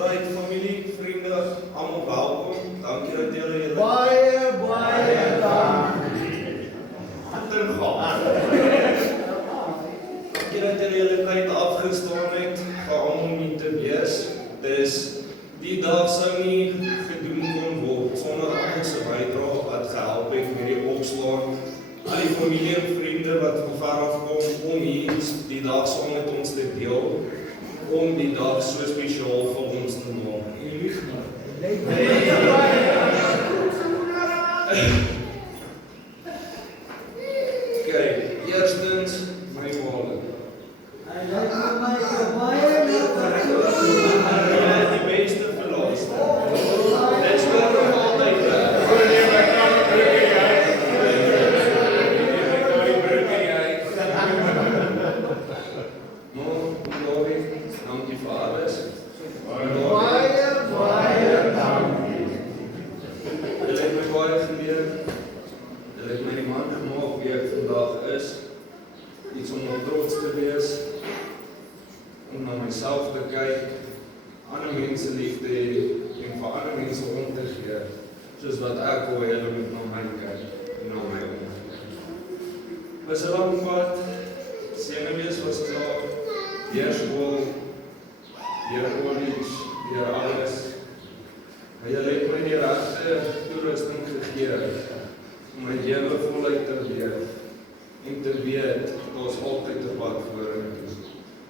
Right, familie, vriende, allemaal welkom. Dankie dat julle Baie dankie. Dankie dat julle tyd afgestaan het vir almal om hier te wees. Dis die dag sou nie gedoen kon word sonder almal se bydrae wat gehelp het met die opslaan. Al die familie en vriende wat van ver af kom om hier die dag saam met ons te deel, om die dag so spesiaal vir ons te maak. Eerstens my wale. Die beste vir laaste. Dit spoor nog altyd dankie vir alles. Baie dankie. Julle het my baie geleer. Julle het my die man gemaak wie ek vandag is. Iets om op trots te wees. Om na myself te kyk. Ander mense lief te hê en vir ander mense om te gee. Soos wat ek wil julle moet na my kyk en na my omgee. Was 'n lang pad. Senuwees was klaar. Deur skool, deur college, deur alles. Maar julle het my die regte toerusting gegee om my lewe voluit te leef en te weet daar's altyd 'n pad vorentoe.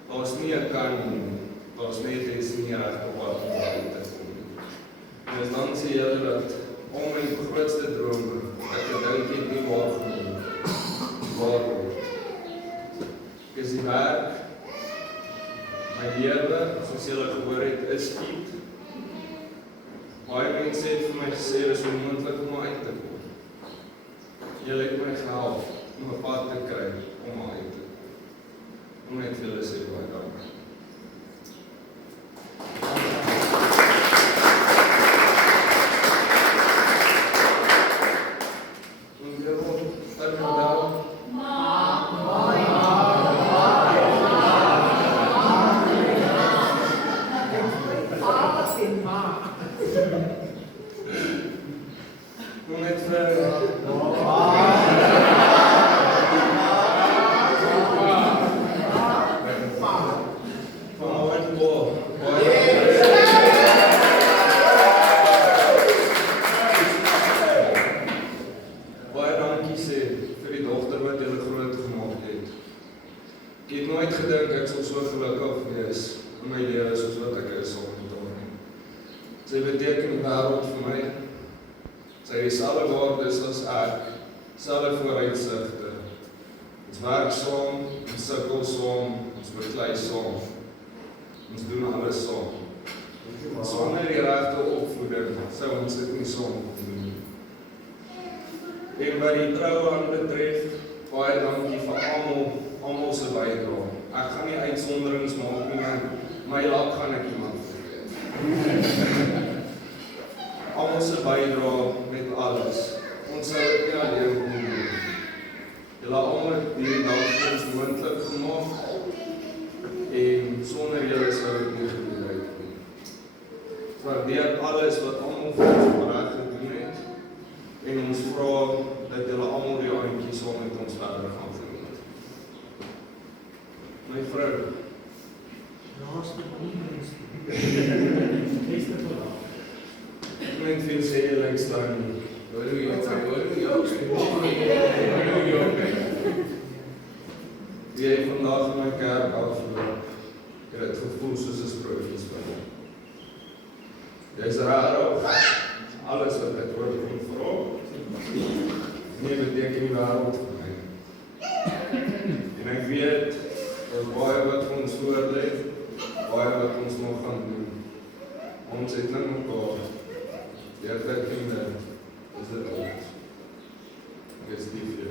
Daar's nie 'n kan nie, daar's net iets nie regte pad om te kom. En as dan sê julle dat al my grootste drome, ek dink het nie waar genoem. Waarom? Dis die werk, my lewe, soos julle gehoor het, is skiet. Baie mense het vir my gesê, dis onmoontlik om uit te kom. Julle het my gehelp om 'n pad te kry om uit te kom. Om net vir julle sê baie dankie. En wat die troue aanbetref, baie dankie vir almal se bydrae. Ek gaan nie uitsonderings maak nie, my laat gaan ek iemand vergeet. Almal se bydrae met alles. Ons sou dit nie alleen kon doen. Julle almal het hierdie dag vir ons moontlik gemaak en sonder julle sou dit nie gebeur het nie. Waardeer alles wat almal vir ons reg gedoen het. En ons vra dat julle almal die aandjie saam met ons verder gaan geniet. My vrou. Laaste beste verhaal. Ek net vir sê jy lyk staan. Hoor hoe jy Jy vandag in my kerk afloop. Jy het gevoel soos 'n sprookjesverhaal. Jy's rarig. Alles wat ek oor kon vra, nie beteken die wêreld vir my. En ek weet, daar's baie wat vir ons voor lê, baie wat ons nog gaan doen. Ons het net mekaar, deur dit kinders, is dit ons. Ek is lief vir